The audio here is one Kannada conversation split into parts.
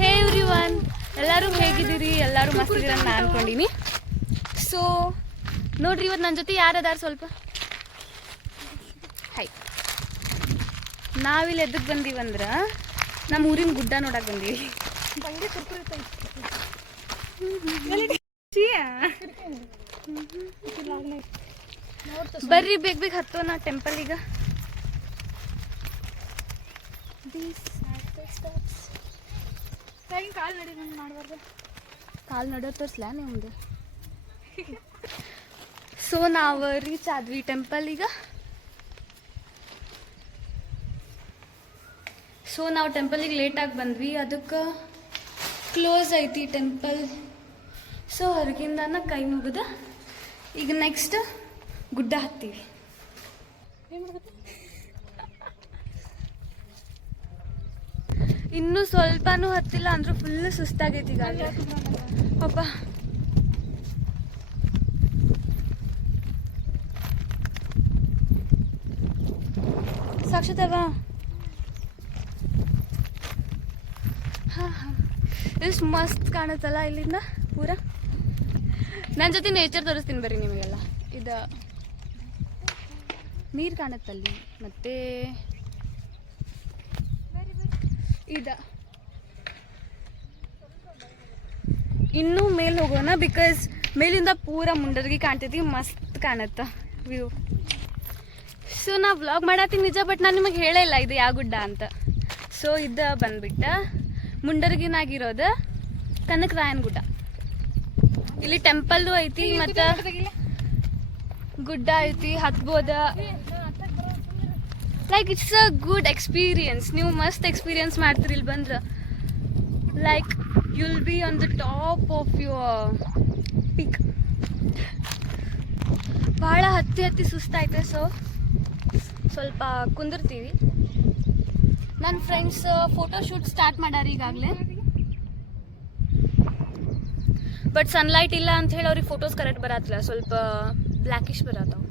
ಹೇ ಎವ್ರಿವನ್, ಎಲ್ಲರೂ ಹೇಗಿದ್ದೀರಿ? ಎಲ್ಲರೂ ಮಸ್ತಿದ್ದೀರ ಅಂತ ನಾನು ಅನ್ಕೊಂಡಿನಿ. ಸೊ ನೋಡ್ರಿ, ಇವತ್ತು ನನ್ನ ಜೊತೆ ಯಾರದಾರ ಸ್ವಲ್ಪ ಹೈ. ನಾವಿಲ್ಲಿ ಎದಕ್ಕೆ ಬಂದೀವಂದ್ರೆ ನಮ್ಮ ಊರಿನ ಗುಡ್ಡ ನೋಡಕ್ಕೆ ಬಂದೀವಿ. ಬರ್ರಿ ಬೇಗ ಬೇಗ ಹತ್ತೋಣ ಟೆಂಪಲ್. ಈಗ ಕಾಲು ನಡೆಯೋ ತೋರಿಸ್ಲ ನಿಮ್ದು. ಸೊ ನಾವು ರೀಚ್ ಆದ್ವಿ ಟೆಂಪಲ್ ಈಗ. ಸೊ ನಾವು ಟೆಂಪಲಿಗೆ ಲೇಟಾಗಿ ಬಂದ್ವಿ, ಅದಕ್ಕೆ ಕ್ಲೋಸ್ ಐತಿ ಟೆಂಪಲ್. ಸೊ ಹೊರಗಿಂದ ಕೈ ಮುಗಿದ ಈಗ ನೆಕ್ಸ್ಟ್ ಗುಡ್ಡ ಹತ್ತೀವಿ. ಇನ್ನೂ ಸ್ವಲ್ಪನೂ ಹತ್ತಿಲ್ಲ ಅಂದ್ರೆ ಫುಲ್ ಸುಸ್ತಾಗೈತಿ ಈಗ ಪಾಪ. ಸಾಕ್ಷಾತ್ ಎಷ್ಟು ಮಸ್ತ್ ಕಾಣುತ್ತಲ್ಲ ಇಲ್ಲಿಂದ ಪೂರ. ನನ್ನ ಜೊತೆ ನೇಚರ್ ತೋರಿಸ್ತೀನಿ ಬರ್ರಿ ನಿಮಗೆಲ್ಲ. ಇದು ನೀರು ಕಾಣುತ್ತಲ್ಲಿ, ಮತ್ತೆ ಇದ ಇನ್ನೂ ಮೇಲೆ ಹೋಗೋಣ, ಬಿಕಾಸ್ ಮೇಲಿಂದ ಪೂರ ಮುಂಡರ್ಗಿ ಕಾಣ್ತೈತಿ, ಮಸ್ತ್ ಕಾಣುತ್ತ ವ್ಯೂ. ಸೊ ನಾ ವ್ಲಾಗ್ ಮಾಡತ್ತೀನಿ ನಿಜ, ಬಟ್ ನಾನು ನಿಮಗೆ ಹೇಳೇ ಇಲ್ಲ ಇದು ಯಾವ ಗುಡ್ಡ ಅಂತ. ಸೊ ಇದು ಬಂದ್ಬಿಟ್ಟ ಮುಂಡರ್ಗಿನಾಗಿರೋದು ಕನಕರಾಯನ ಗುಡ್ಡ. ಇಲ್ಲಿ ಟೆಂಪಲ್ಲು ಐತಿ, ಮತ್ತು ಗುಡ್ಡ ಐತಿ, ಹತ್ಬೋದ. Like it's a good experience. ನೀವು ಮಸ್ತ್ ಎಕ್ಸ್ಪೀರಿಯನ್ಸ್ ಮಾಡ್ತೀರಿ ಇಲ್ಲಿ ಬಂದ್ರೆ. Like you will be on the top of your peak. ಭಾಳ ಹತ್ತಿ ಸುಸ್ತಾಯ್ತು. ಸೊ ಸ್ವಲ್ಪ ಕುಂದಿರ್ತೀವಿ. ನನ್ನ ಫ್ರೆಂಡ್ಸ್ ಫೋಟೋ ಶೂಟ್ ಸ್ಟಾರ್ಟ್ ಮಾಡ್ಯಾರ ಈಗಾಗಲೇ, ಬಟ್ ಸನ್ಲೈಟ್ ಇಲ್ಲ ಅಂತ ಹೇಳಿ ಅವ್ರಿಗೆ ಫೋಟೋಸ್ ಕರೆಕ್ಟ್ ಬರತ್ತಿಲ್ಲ, ಸ್ವಲ್ಪ ಬ್ಲ್ಯಾಕಿಶ್ ಬರತ್ತವ.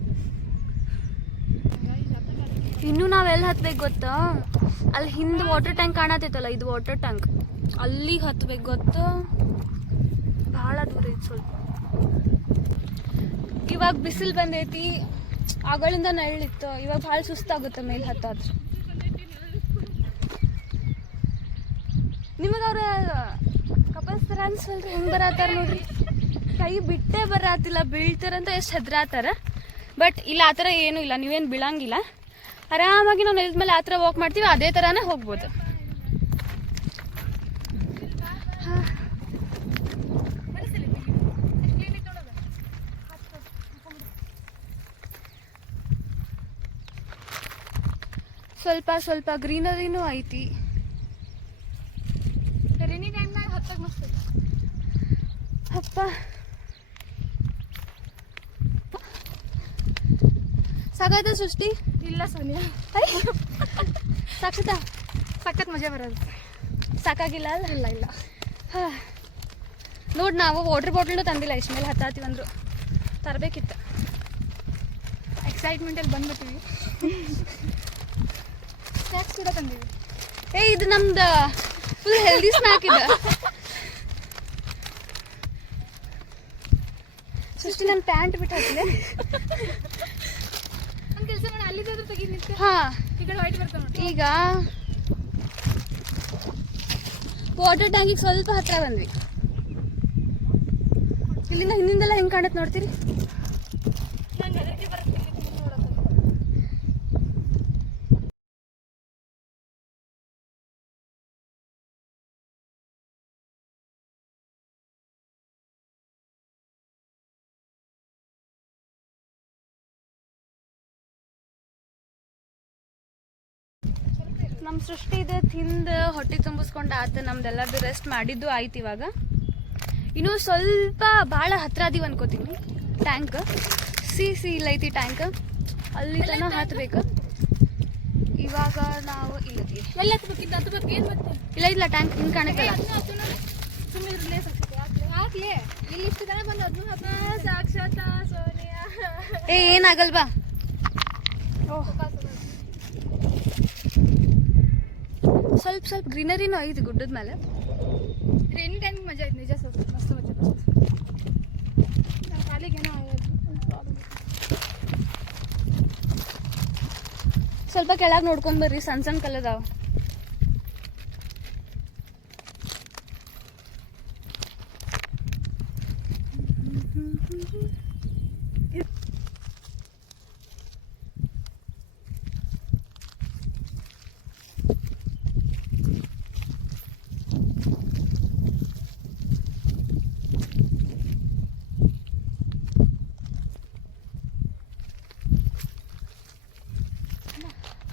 ಇನ್ನೂ ನಾವೆಲ್ಲ ಹತ್ಬೇಕು ಗೊತ್ತಾ? ಅಲ್ಲಿ ಹಿಂದೆ ವಾಟರ್ ಟ್ಯಾಂಕ್ ಕಾಣತೈತಲ್ಲ, ಇದು ವಾಟರ್ ಟ್ಯಾಂಕ್, ಅಲ್ಲಿಗೆ ಹತ್ಬೇಕು ಗೊತ್ತಾ? ಭಾಳ ದೂರ ಐತಿ ಸ್ವಲ್ಪ. ಇವಾಗ ಬಿಸಿಲು ಬಂದೈತಿ, ಆಗಳಿಂದ ನೆರಳಿತ್ತು, ಇವಾಗ ಭಾಳ ಸುಸ್ತಾಗುತ್ತೆ ಮೇಲೆ ಹತ್ತಾದ್ರೆ. ನಿಮಗೆ ಅವ್ರ ಕಪಲ್ಸ್ ಥರ ಅನ್ಸಲ್ರಿ? ಹೆಂಗೆ ಬರತ್ತಾರ ನೋಡ್ರಿ, ಕೈ ಬಿಟ್ಟೇ ಬರತ್ತಿಲ್ಲ, ಬೀಳ್ತಾರಂತ ಎಷ್ಟು ಹೆದ್ರಾತಾರ. ಬಟ್ ಇಲ್ಲ ಆ ಥರ ಏನೂ ಇಲ್ಲ, ನೀವೇನು ಬೀಳಂಗಿಲ್ಲ. ಆರಾಮಾಗಿ ನಾವು ನೆಲದ ಮೇಲೆ ಆ ಥರ ವಾಕ್ ಮಾಡ್ತೀವಿ, ಅದೇ ಥರನೇ ಹೋಗ್ಬೋದು. ಸ್ವಲ್ಪ ಸ್ವಲ್ಪ ಗ್ರೀನರಿನೂ ಐತಿ. ರೇನಿ ಟೈಮ್ನಾಗ ಹತ್ತಕ್ಕೆ ಮಸ್ತ್ ಅಪ್ಪ. ಸಾಕಾಯ್ತು ಸೃಷ್ಟಿ? ಇಲ್ಲ ಸೋನಿಯಾ, ಸಾಕ್ಷಾತ ಸಖತ್ ಮಜಾ ಬರೋದು. ಸಾಕಾಗಿಲ್ಲ ಅಲ್ಲ? ಇಲ್ಲ ಇಲ್ಲ. ಹಾಂ ನೋಡಿ, ನಾವು ವಾಟರ್ ಬಾಟಲ್ನು ತಂದಿಲ್ಲ, ಇಷ್ಟು ಮೇಲೆ ಹತ್ತಾತೀವಂದ್ರು ತರಬೇಕಿತ್ತು. ಎಕ್ಸೈಟ್ಮೆಂಟಲ್ಲಿ ಬಂದ್ಬಿಟ್ಟಿವಿ. ಸ್ನ್ಯಾಕ್ಸ್ ಕೂಡ ತಂದೀವಿ. ಇದು ನಮ್ದು ಫುಲ್ ಹೆಲ್ದಿ ಸ್ನ್ಯಾಕ್ ಇದೆ. ಸೃಷ್ಟಿ ನನ್ನ ಪ್ಯಾಂಟ್ ಬಿಟ್ಟು ಹಾಕಿದೆ. ಒಂದು ಕೆಲಸ ಮಾಡಿ, ಅಲ್ಲಿದ್ದಾದ್ರೂ ತೆಗೀನಿ. ಹಾಂ, ಈ ಕಡೆ ವೈಟ್ ಬರ್ತಾವೆ ನೋಡಿ. ಈಗ ವಾಟರ್ ಟ್ಯಾಂಕಿಗೆ ಸ್ವಲ್ಪ ಹತ್ತಿರ ಬಂದ್ವಿ. ಇಲ್ಲಿಂದ ಹಿಂದಿಂದೆಲ್ಲ ಹೆಂಗೆ ಕಾಣುತ್ತೆ ನೋಡ್ತೀರಿ? ನಮ್ಮ ಸೃಷ್ಟಿ ಇದೆ, ತಿಂದು ಹೊಟ್ಟೆ ತುಂಬಿಸ್ಕೊಂಡು ಆತ, ನಮ್ದೆಲ್ಲದು ರೆಸ್ಟ್ ಮಾಡಿದ್ದು ಆಯ್ತು. ಇವಾಗ ಇನ್ನೂ ಸ್ವಲ್ಪ ಭಾಳ ಹತ್ತಿರ ಅದೀವಿ ಅನ್ಕೋತೀನಿ. ಟ್ಯಾಂಕ್ ಸಿ ಇಲ್ಲೈತಿ ಟ್ಯಾಂಕ್, ಅಲ್ಲಿ ತನಕ ಹತ್ಬೇಕು. ಇವಾಗ ನಾವು ಇಲ್ಲದೀವಿ. ಎಲ್ಲಿ ಹತ್ಬೇಕಿದ್ದು? ಏನು ಮತ್ತೆ ಇಲ್ಲ ಇಲ್ಲ, ಟ್ಯಾಂಕ್ ಹಿಂಗೆ ಕಾಣುತ್ತಲ್ಲ. ಸಾಕ್ಷಾತ್ ಸೋನಿಯಾ ಏನಾಗಲ್ವಾ? ಸ್ವಲ್ಪ ಗ್ರೀನರಿನೂ ಐತಿ ಗುಡ್ಡದ ಮೇಲೆ. ರೈನಿ ಟೈಮ್ ಮಜಾ ಐತೆ ನಿಜ ಸ್ವಲ್ಪ ಮಸ್ತ್ ಮಜಾ ನಾವು ಕಾಲಿಗೇನೋ ಸ್ವಲ್ಪ ಕೆಳಗೆ ನೋಡ್ಕೊಂಡ್ ಬರ್ರಿ, ಸಣ್ಣ ಸಣ್ಣ ಕಲ್ಲದಾವ.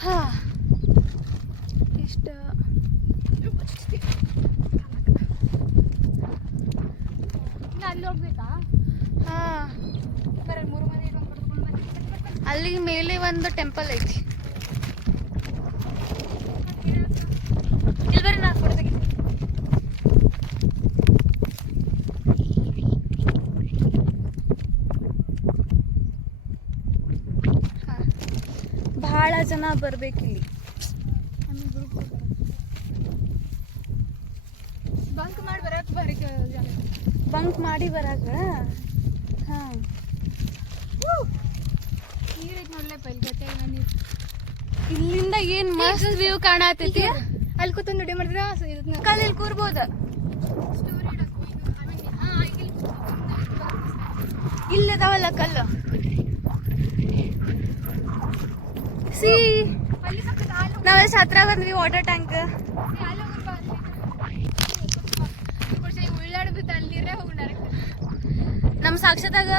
ಹಾ ಇಷ್ಟ ಅಲ್ಲಿ ಹೋಗ್ಬೇಕಾ? ಹಾ ಬರೀ 3 ಮನೆ ಅಲ್ಲಿ ಮೇಲೆ ಒಂದು ಟೆಂಪಲ್ ಐತಿ. ಇಲ್ಲಿ ಬರ್ರಿ, ನಾ ಫೋಟೋ ತೆಗಿತೀನಿ. ಬಹಳ ಜನ ಬರ್ಬೇಕಿಲ್ಲಿ. ಬಂಕ್ ಮಾಡಿ ಬರಕ್ಕೆ ಬರೀ ಜನ ಬಂಕ್ ಮಾಡಿ ಬರಾಕ. ಹಾ ನೀರಿಗೆ ನೋಡ್ಲೇಪ್ಪ ಇಲ್ಲಿ ಗೊತ್ತೇ ಇಲ್ಲ ನೀರು. ಇಲ್ಲಿಂದ ಏನ್ ಮಸ್ತ್ ವ್ಯೂ ಕಾಣತೈತಿ. ಅಲ್ಲಿ ಕೂತ್ಕೊಂಡು ರೆಡಿ ಮಾಡಿದ್ರೆ ಇದನ್ನ ಕಲ್ಲಲ್ಲಿ ಕೂರ್ಬೋದ. ಸ್ಟೋರಿ ಇಲ್ಲದಾವಲ್ಲ ಕಲ್ಲು. ಸಿ ಅಲ್ಲಿ ಸಕ್ಕತ್ ಹಾಲು ನಾವೆಷ್ಟು ಹತ್ರ ಬಂದ್ವಿ ವಾಟರ್ ಟ್ಯಾಂಕ್. ಉಳ್ಳಾಡ ಬಿದ್ದು ಅಲ್ಲಿರೇ ಹೋಗಿ ಡೈರೆಕ್ಟ್ ನಮ್ಮ ಸಾಕ್ಷಾತಾಗ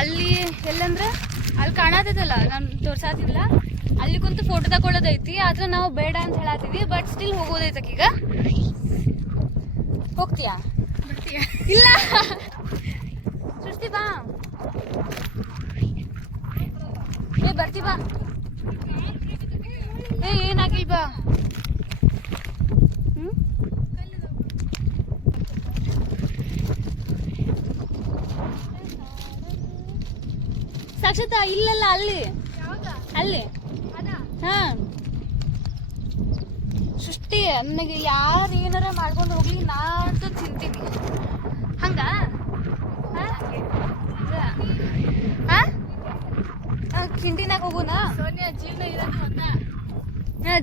ಅಲ್ಲಿ ಎಲ್ಲಂದ್ರ ಅಲ್ಲಿ ಕಾಣತೈತಲ್ಲ, ನಾನು ತೋರ್ಸಾತಿಲ್ಲ, ಅಲ್ಲಿ ಕುಂತು ಫೋಟೋ ತಗೊಳ್ಳೋದೈತಿ. ಆದ್ರೆ ನಾವು ಬೇಡ ಅಂತ ಹೇಳತ್ತೀವಿ, ಬಟ್ ಸ್ಟಿಲ್ ಹೋಗೋದೈತಕೀಗ. ಹೋಗ್ತೀಯಾ? ಬರ್ತೀಯಾ? ಇಲ್ಲ ಸೃಷ್ಟಿ ಬಾ. ಏ ಬರ್ತಿ ಬಾ. ಏ ಏನಾಗಿಲ್ ಬಾ. ಸಾಕ್ಷಾತ್ ಇಲ್ಲಲ್ಲ, ಅಲ್ಲಿ ಯಾವಾಗ ಅಲ್ಲಿ. ಅದಾ ಹಾ ಸೃಷ್ಟಿ, ನನಗೆ ಯಾರು ಏನಾರ ಮಾಡ್ಕೊಂಡು ಹೋಗ್ಲಿ, ನಾ ಅಂತೂ ತಿಂತೀನಿ. ಹಂಗ ಕಿಂಡಿನಾಗ ಹೋಗುನಾ? ಸೋನಿಯಾ ಜೀವನ ಇರೋದು ಒಂದ,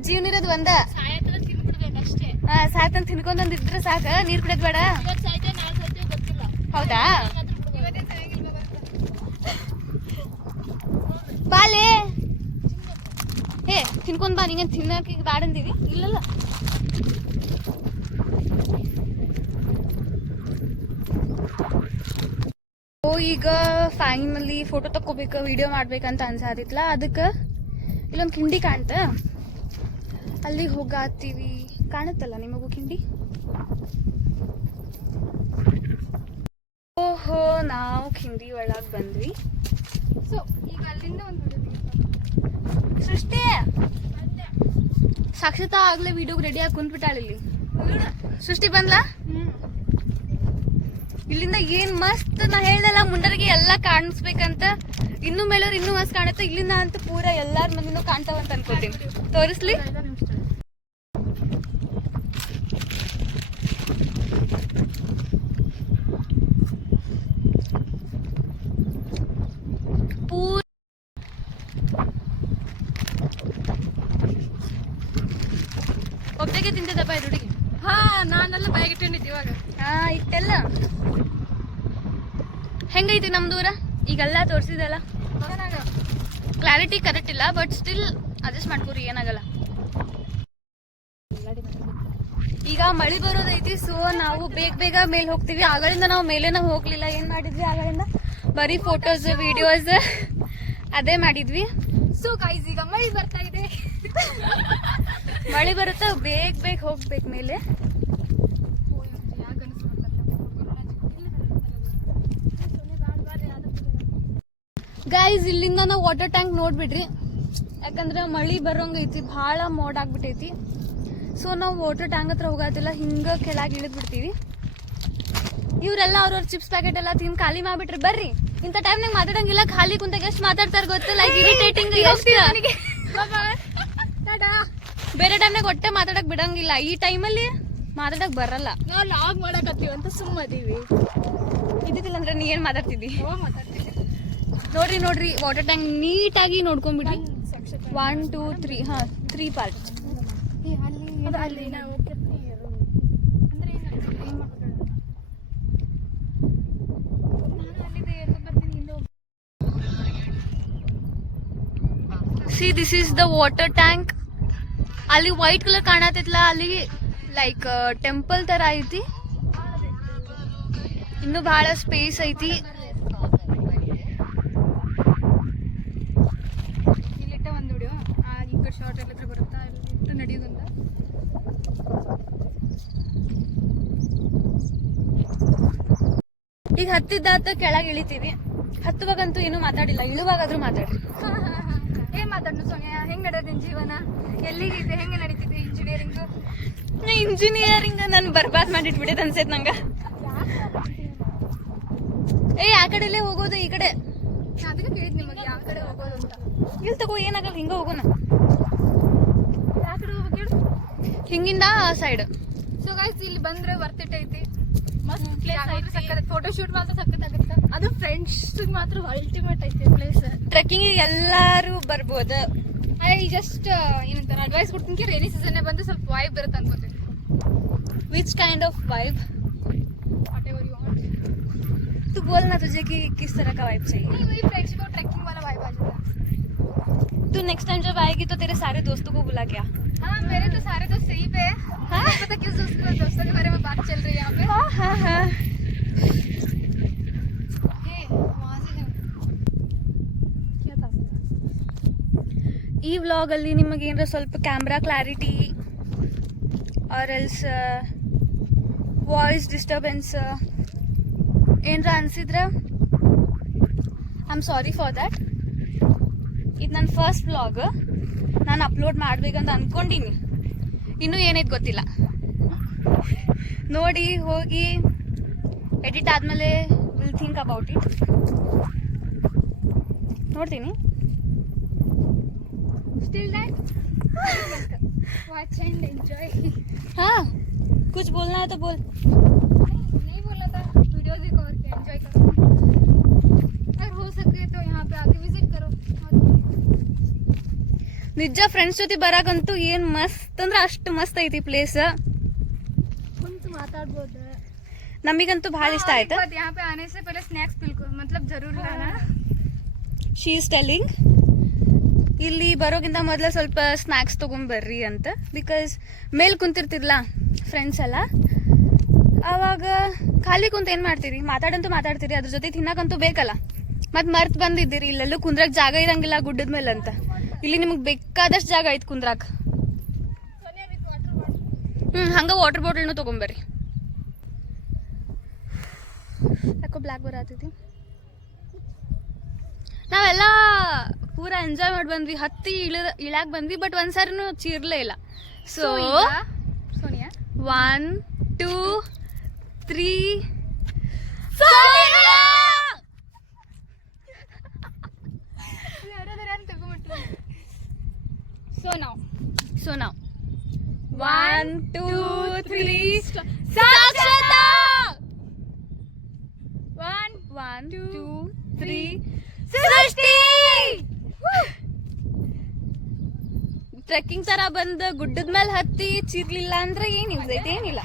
ಜೀವನ ಇರೋದು ಒಂದ. ಸಾಯತ್ರ ತಿನ್ಬಿಡ್ಬೇಕಷ್ಟೇ. ಸಾಯ್ತಂತ ತಿನ್ಕೊಂಡಂದಿದ್ರೆ ಸಾಕ, ನೀರ್ ಕುಡಿಯೋದ್ ಬೇಡ. ಇವತ್ತು ಸಾಯ್ತೆ ನಾಳೆ ಸಾಯ್ತೆ ಗೊತ್ತಿಲ್ಲ. ಹೌದಾ? ಇವತ್ತೇ ಸಾಯಂಗಿಲ್ಲ ಬಾಲೆ ಏ ತಿನ್ಕೊಂಡ್ ಬಾ. ನಿಂಗೆ ತಿನ್ನಕ್ಕೆ ಬ್ಯಾಡ ಅಂದಿವಿ. ಇಲ್ಲಲ್ಲ ಈಗ ಫೈನಲಿ ಫೋಟೋ ತಕ್ಕೋಬೇಕು, ವಿಡಿಯೋ ಮಾಡ್ಬೇಕಂತ ಅನ್ಸಾದಿತ್ಲ. ಅದಕ್ಕೆ ಇಲ್ಲೊಂದು ಕಿಂಡಿ ಕಾಣ್ತ, ಅಲ್ಲಿ ಹೋಗಾತೀವಿ. ಕಾಣುತ್ತಲ್ಲ ನಿಮಗೂ ಕಿಂಡಿ? ಓಹೋ, ನಾವು ಕಿಂಡಿ ಒಳಗೆ ಬಂದ್ವಿ. ಸೊ ಈಗ ಅಲ್ಲಿಂದ ಒಂದು ಸೃಷ್ಟಿ ಸಾಕ್ಷಾತ್ ಆಗ್ಲೇ ವಿಡಿಯೋಗೆ ರೆಡಿ ಆಗಿ ಕುಂತ್ಬಿಟ್ಟಾಳ ಇಲ್ಲಿ. ಸೃಷ್ಟಿ ಬಂದ್ಲಾ? ಇಲ್ಲಿಂದ ಏನ್ ಮಸ್ತ್, ನಾ ಹೇಳ್ದಲ್ಲ ಮುಂಡರಿಗೆ ಎಲ್ಲ ಕಾಣಿಸ್ಬೇಕಂತ. ಇನ್ನು ಮೇಲವ್ರು ಇನ್ನೂ ಮಸ್ತ್ ಕಾಣುತ್ತೆ. ಇಲ್ಲಿಂದ ಅಂತ ಪೂರ ಎಲ್ಲಾರ ಮಂದಿನೂ ಕಾಣ್ತಾವಂತ ಅನ್ಕೋತೀನಿ. ತೋರಿಸ್ಲಿ? ಪೂರ ಒಬ್ಬಗೆ ತಿಂತಿದ್ದಪ್ಪ ಇದು ಹುಡುಗಿ. ಹಾ ನಾನೆಲ್ಲ ಬಾಯಿಗಿಟ್ಟಿದ್ದೆ ಇವಾಗ. ಹಾ ಇಟ್ಟೆಲ್ಲ ಹೆಂಗೈತಿ ನಮ್ ದೂರ? ಈಗೆಲ್ಲ ತೋರಿಸಿದಲ್ಲ, ಕ್ಲಾರಿಟಿ ಕರೆಕ್ಟ್ ಇಲ್ಲ, ಬಟ್ ಸ್ಟಿಲ್ ಅಡ್ಜಸ್ಟ್ ಮಾಡ್ಕೋರಿ, ಏನಾಗಲ್ಲ. ಈಗ ಮಳಿ ಬರೋದೈತಿ, ಸೊ ನಾವು ಬೇಗ ಬೇಗ ಮೇಲ್ ಹೋಗ್ತೀವಿ. ಆಗಳಿಂದ ನಾವು ಮೇಲೇನ ಹೋಗ್ಲಿಲ್ಲ. ಏನ್ ಮಾಡಿದ್ವಿ ಆಗಳಿಂದ? ಬರೀ ಫೋಟೋಸ್ ವಿಡಿಯೋಸ್ ಅದೇ ಮಾಡಿದ್ವಿ. ಸೊ ಗೈಸ್ ಈಗ ಮಳಿ ಬರ್ತಾ ಇದೆ. ಮಳಿ ಬರುತ್ತಾ, ಬೇಗ ಬೇಗ ಹೋಗ್ಬೇಕು ಮೇಲೆ. ಗೈಸ್ ಇಲ್ಲಿಂದ ನಾವು ವಾಟರ್ ಟ್ಯಾಂಕ್ ನೋಡ್ಬಿಡ್ರಿ, ಯಾಕಂದ್ರೆ ಮಳಿ ಬರೋಂಗೈತಿ, ಭಾಳ ಮೋಡ್ ಆಗ್ಬಿಟ್ಟೈತಿ. ಸೊ ನಾವು ವಾಟರ್ ಟ್ಯಾಂಕ್ ಹತ್ರ ಹೋಗತ್ತಿಲ್ಲ, ಹಿಂಗ ಕೆಳಗೆ ಇಳಿದ್ ಬಿಡ್ತೀವಿ. ಇವರೆಲ್ಲ ಅವ್ರವ್ರ ಚಿಪ್ಸ್ ಪ್ಯಾಕೆಟ್ ಎಲ್ಲ ತಿಂದು ಖಾಲಿ ಮಾಡ್ಬಿಟ್ರಿ. ಬರ್ರಿ, ಇಂಥ ಟೈಮ್ನಾಗ ಮಾತಾಡಂಗಿಲ್ಲ, ಖಾಲಿ ಕುಂತಾಗ ಎಷ್ಟು ಮಾತಾಡ್ತಾರ ಗೊತ್ತಿಲ್ಲ. ಇರಿಟೇಟಿಂಗ್. ಬೇರೆ ಟೈಮ್ನಾಗ ಒಟ್ಟೆ ಮಾತಾಡಕ್ ಬಿಡಂಗಿಲ್ಲ. ಈ ಟೈಮಲ್ಲಿ ಮಾತಾಡಕ್ ಬರಲ್ಲ. ನಾವು ಲಾಗ್ ಮಾಡಕತ್ತೀವಿ ಅಂತ ಸುಮ್ಮದೀವಿ. ಇದ್ದಿಲ್ಲ ಅಂದ್ರೆ ನೀ ಏನ್ ಮಾತಾಡ್ತಿದ್ದಿ? ಮಾತಾಡ್ತೀವಿ. ನೋಡ್ರಿ ವಾಟರ್ ಟ್ಯಾಂಕ್ ನೀಟಾಗಿ ನೋಡ್ಕೊಂಡ್ಬಿಡ್ರಿ. 1 2 3 3 ಪಾರ್ಟ್. ಅಲ್ಲಿ ನಾವು ಅಂದ್ರೆ ಏನ್ ಮಾಡ್ತಾರೆ ನಾನು ಅಲ್ಲಿದೆ ಎಲ್ಲ ಬರ್ತೀನಿ ಹಿಂದೆ ಹೋಗಿ. See this is the water tank. ಅಲ್ಲಿ ವೈಟ್ ಕಲರ್ ಕಾಣತೈತ್ಲ, ಅಲ್ಲಿ ಲೈಕ್ ಟೆಂಪಲ್ ತರ ಐತಿ. ಇನ್ನು ಬಹಳ ಸ್ಪೇಸ್ ಐತಿ. ಇಲ್ಲಿಟ್ಟ ಒಂದು ವಿಡಿಯೋ ಈ ಕಡೆ ಶಾರ್ಟ್ ಎಲ್ಲ ಬರುತ್ತಾ ಇಟ್ಟು ನಡೆಯೋದಂತ. ಈಗ ಹತ್ತಿದ್ದಾತ ಕೆಳಗೆ ಇಳಿತೀವಿ. ಹತ್ತುವಾಗಂತೂ ಏನು ಮಾತಾಡಿಲ್ಲ, ಇಳುವಾಗಾದ್ರೂ ಮಾತಾಡ್ರಿ. ಏನ್ ಮಾತಾಡ್ನು ಸೋನಿಯಾ? ಹೆಂಗ್ ನಡೆಯೋದು ನಿನ್ ಜೀವನ? ಎಲ್ಲಿಗಿದೆ? ಹೆಂಗೆ ನಡೀತಿದೆ ಇಂಜಿನಿಯರಿಂಗ್? ಇಂಜಿನಿಯರಿಂಗ್ ನಾನು ಬರ್ಬಾದ್ ಮಾಡಿಟ್ಬಿಟ್ಟಿದ್ ಅನ್ಸೈತ್ ನಂಗ. ಆ ಕಡೆಲೇ ಹೋಗೋದು, ಈ ಕಡೆ ಅದಕ್ಕೆ ಕೇಳಿದ್ ನಿಮಗೆ ಯಾವ ಕಡೆ ಹೋಗೋದು ಅಂತ. ಇಲ್ಲಿ ತಗೋ, ಏನಾಗಲ್ಲ, ಹಿಂಗ ಹೋಗೋಣ. ಯಾವ ಕಡೆ ಹೋಗ್ಬೇಕು ಹೇಳು? ಹಿಂಗಿಂದ ಆ ಸೈಡ್. ಸೊ ಗೈಸ್ ಇಲ್ಲಿ ಬಂದ್ರೆ ವರ್ತ್ ಇಟ್ ಐತಿ. ಮಸ್ತ್ ಪ್ಲೇಸ್ ಐತಿ, ಸಕ್ಕತ್ ಫೋಟೋ ಶೂಟ್ ಮಾತ್ರ ಸಕ್ಕತ್ ಆಗುತ್ತೆ. ಅದು ಫ್ರೆಂಡ್ಸ್ ಮಾತ್ರ ಅಲ್ಟಿಮೇಟ್ ಐತಿ ಪ್ಲೇಸ್. ಟ್ರೆಕ್ಕಿಂಗ್ ಎಲ್ಲಾರು ಬರ್ಬೋದು. ಜಸ್ಟ್ ಏನಂತಾರೆ ಅಡ್ವೈಸ್ ಕೊಡ್ತೀನಿ, ರೈನಿ ಸೀಸನ್ ಬಂದು ಸ್ವಲ್ಪ ವೈಬ್ ಬರುತ್ತೆ ಅನ್ಕೋತೀನಿ. Which kind of vibe? Whatever you want. तू बोल ना, तुझे कि किस तरह का वाइब चाहिए? नहीं वही फ्रेंडशिप और ट्रैकिंग वाला वाइब आ जाता है. तू नेक्स्ट टाइम जब आएगी तो तेरे सारे दोस्तों को बुला क्या? हाँ मेरे तो सारे दोस्त सही पे है. हाँ? पता किस दोस्तों के बारे में बात चल रही है यहाँ पे. हाँ. वहाँ से क्या था ಈ ವ್ಲಾಗ್ ಅಲ್ಲಿ ನಿಮಗೆ ಏನಾರ ಸ್ವಲ್ಪ camera clarity or else voice disturbance ಏನಾರ ಅನ್ಸಿದ್ರೆ I am sorry for that. ಇದು ನನ್ನ ಫಸ್ಟ್ ವ್ಲಾಗ್. ನಾನು ಅಪ್ಲೋಡ್ ಮಾಡ್ಬೇಕಂತ ಅನ್ಕೊಂಡಿನಿ, ಇನ್ನೂ ಏನೈತೆ ಗೊತ್ತಿಲ್ಲ. ನೋಡಿ ಹೋಗಿ ಎಡಿಟ್ ಆದಮೇಲೆ ವಿಲ್ ಥಿಂಕ್ ಅಬೌಟ್ ಇಟ್. ನೋಡ್ತೀನಿ. Still that watch and enjoy. हाँ, कुछ बोलना है तो बोल. नहीं बोलना था, वीडियोस भी कवर के एंजॉय करो. अगर हो सके तो यहाँ पे आके विजिट करो. ನಿಜ ಫ್ರೆಂಡ್ಸ್ ಜೊತೆ ಬರಾಕಂತೂ ಏನ್ ಮಸ್ತ್ ಅಂದ್ರೆ ಅಷ್ಟು ಮಸ್ತ್ ಐತಿ ಪ್ಲೇಸ್. ಕುಂತು ಮಾತಾಡ್ಬೋದು. ನಮಗಂತೂ ಬಹಳ ಇಷ್ಟ ಆಯ್ತು. यहाँ पे आने से पहले स्नैक्स बिल्कुल मतलब जरूर लाना. ಶಿ ಈಸ್ ಟೆಲ್ಲಿಂಗ್ ಇಲ್ಲಿ ಬರೋಕ್ಕಿಂತ ಮೊದಲ ಸ್ವಲ್ಪ ಸ್ನ್ಯಾಕ್ಸ್ ತೊಗೊಂಬರ್ರಿ ಅಂತ. ಬಿಕಾಸ್ ಮೇಲ್ ಕುಂತಿರ್ತಿರ್ಲ ಫ್ರೆಂಡ್ಸ್ ಎಲ್ಲ, ಆವಾಗ ಖಾಲಿ ಕುಂತ ಏನು ಮಾಡ್ತೀರಿ, ಮಾತಾಡಂತೂ ಮಾತಾಡ್ತೀರಿ, ಅದ್ರ ಜೊತೆ ತಿನ್ನಕಂತೂ ಬೇಕಲ್ಲ. ಮತ್ತು ಮರ್ತು ಬಂದಿದ್ದೀರಿ ಇಲ್ಲೆಲ್ಲೂ ಕುಂದ್ರಕ್ಕೆ ಜಾಗ ಇರಂಗಿಲ್ಲ ಗುಡ್ಡದ ಮೇಲೆ ಅಂತ. ಇಲ್ಲಿ ನಿಮಗೆ ಬೇಕಾದಷ್ಟು ಜಾಗ ಐತೆ ಕುಂದ್ರಾಕ. ಹಂಗೆ ವಾಟರ್ ಬಾಟಲ್ನು ತೊಗೊಂಬರ್ರಿ. ಯಾಕೋ ಬ್ಲ್ಯಾಕ್ ಬರತೈತಿ. ನಾವೆಲ್ಲ ಪೂರ ಎಂಜಾಯ್ ಮಾಡಿ ಬಂದ್ವಿ, ಹತ್ತಿ ಇಳಾಕ್ ಬಂದ್ವಿ, ಬಟ್ ಒಂದ್ಸಾರಿನೂ ಚೀರ್ಲೇ ಇಲ್ಲ. ಸೊ ಸೋನಿಯಾ 1 2 3 ಸೊ ನಾವು 1 2 3 ಸಾಕ್ಷಾತ್ 1 2 3 ಸೃಷ್ಟಿ. ಟ್ರೆಕ್ಕಿಂಗ್ ತರ ಬಂದು ಗುಡ್ಡದ ಮೇಲೆ ಹತ್ತಿ ಚೀರ್ಲಿಲ್ಲ ಅಂದ್ರೆ ಏನ್ ಯೂಸ್ ಐತೆ? ಏನಿಲ್ಲ.